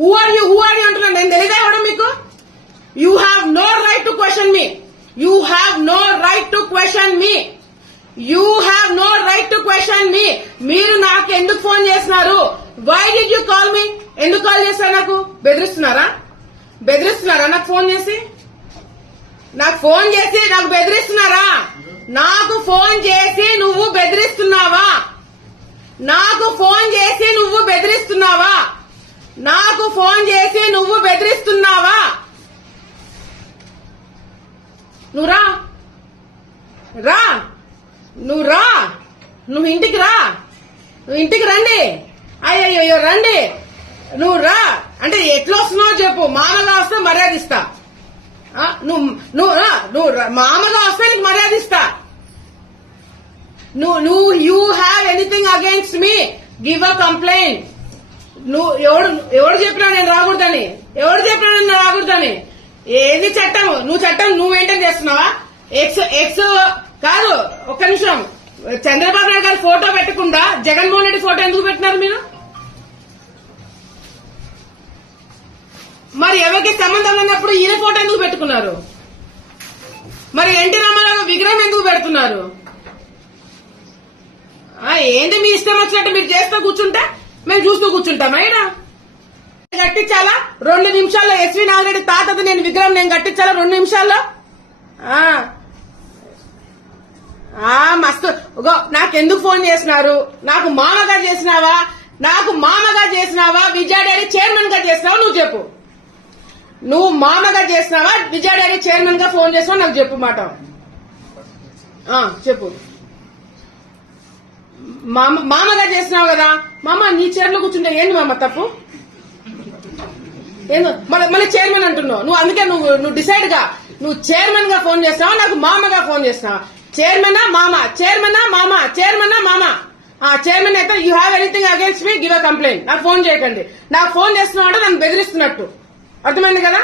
Who are you అంటున్నా. నేను తెలియదా ఇవ్వడం మీకు? You have no right to question me. You have no right to question me. You have no right to question me. మీరు నాకు ఎందుకు ఫోన్ చేస్తున్నారు? Why did you call me? ఎందుకు కాల్ చేశారు? నాకు బెదిరిస్తున్నారా నాకు ఫోన్ చేసి? నాకు ఫోన్ చేసి నాకు బెదిరిస్తున్నారా? నాకు ఫోన్ చేసి నువ్వు బెదిరిస్తున్నావా? నాకు ఫోన్ చేసి నువ్వు బెదిరిస్తున్నావా? నాకు ఫోన్ చేసి నువ్వు బెదిరిస్తున్నావా? నువ్వు రా, నువ్వు ఇంటికి రా, నువ్వు ఇంటికి రండి. అయ్యో రండి, నువ్వు రా. అంటే ఎట్లా వస్తున్నావు చెప్పు. మామగా వస్తే మర్యాద ఇస్తా. నువ్వు మామగా వస్తే నీకు మర్యాద ఇస్తా. నువ్వు you have anything against me, give a complaint. నువ్వు ఎవడు చెప్పినా నేను రాకూడదని? ఎవడు చెప్పినా నేను రాకూడదని? ఏది చట్టం? నువ్వు మెయింటైన్ చేస్తున్నావా? ఎక్స్ కాదు. ఒక్క నిమిషం. చంద్రబాబు నాయుడు గారి ఫోటో పెట్టకుండా జగన్మోహన్ రెడ్డి ఫోటో ఎందుకు పెట్టినారు మీరు? మరి ఎవరికి సంబంధం లేనప్పుడు ఈయన ఫోటో ఎందుకు పెట్టుకున్నారు? మరి ఎన్టీ రామారావు విగ్రహం ఎందుకు పెడుతున్నారు? ఏంటి మీ ఇష్టం వచ్చినట్టు మీరు చేస్తూ కూర్చుంటే మేము చూస్తూ కూర్చుంటామా? ఇక్కడ కట్టించాలా 2 నిమిషాల్లో? ఎస్వి నాగిరెడ్డి తాతది నేను విగ్రహం నేను కట్టించాలా 2 నిమిషాల్లో? మస్తు. నాకెందుకు ఫోన్ చేసినారు? నాకు మామగా చేసినావా? విజయ డైరీ చైర్మన్ గా చేసినావా? నువ్వు చెప్పు. నువ్వు మామగా చేసినావా? విజయ డైరీ చైర్మన్ గా ఫోన్ చేసినావా? నాకు చెప్పు మాట. చెప్పు. మామగా చేసినావు కదా. మామ నీ చైర్లో కూర్చుంటే ఏంటి మామ తప్పు? ఏందో మళ్ళీ చైర్మన్ అంటున్నావు నువ్వు. అందుకే నువ్వు డిసైడ్ గా. నువ్వు చైర్మన్ గా ఫోన్ చేస్తావా? నాకు మామగా ఫోన్ చేస్తావా? చైర్మనా మామ? చైర్మన్ అయితే you have anything against me, give a complaint. నాకు ఫోన్ చేయకండి. నాకు ఫోన్ చేస్తున్నావు అంటే నన్ను బెదిరిస్తున్నట్టు. అర్థమైంది కదా?